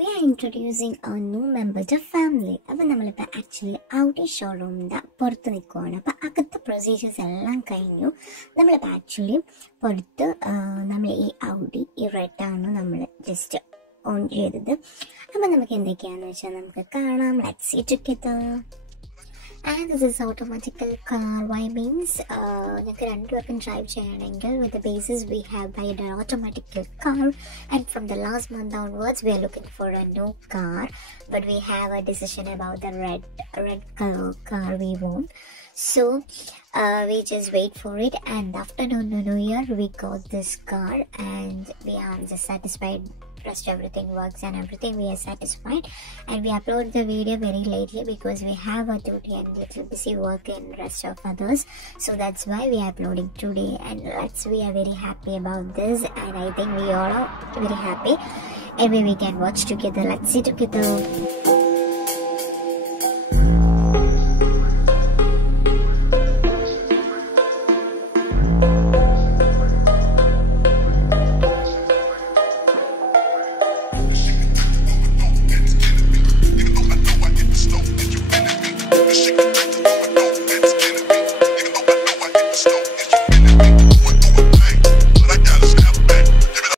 we are introducing a new member to family. അപ്പോൾ നമ്മളിപ്പോൾ actually Audi ഷോറൂമിൻ്റെ പുറത്ത് നിൽക്കുവാണ്. അപ്പോൾ അകത്തെ പ്രൊസീജിയേഴ്സ് എല്ലാം കഴിഞ്ഞു. നമ്മളിപ്പോൾ ആക്ച്വലി പുറത്ത് നമ്മൾ ഈ ഔഡി റെഡ് ആണ് നമ്മൾ ജസ്റ്റ് ഓൺ ചെയ്തത്. അപ്പോൾ നമുക്ക് എന്തൊക്കെയാണെന്ന് വെച്ചാൽ നമുക്ക് കാണാം. Let's see together. And this is automatical car. Why means നമുക്ക് രണ്ടുപേർക്കും ഡ്രൈവ് ചെയ്യണമെങ്കിൽ with the basis we have bought an automatical car, and from the last month onwards we are looking for a new car, but we have a decision about the red color car we want. So we just wait for it, and after New Year we got this car and we are just satisfied. Rest everything works and everything, we are satisfied, and we upload the video very lately because we have a duty and little busy work in rest of others, so that's why we are uploading today. And we are very happy about this, and I think we all are very happy, and we can watch together. Let's see together.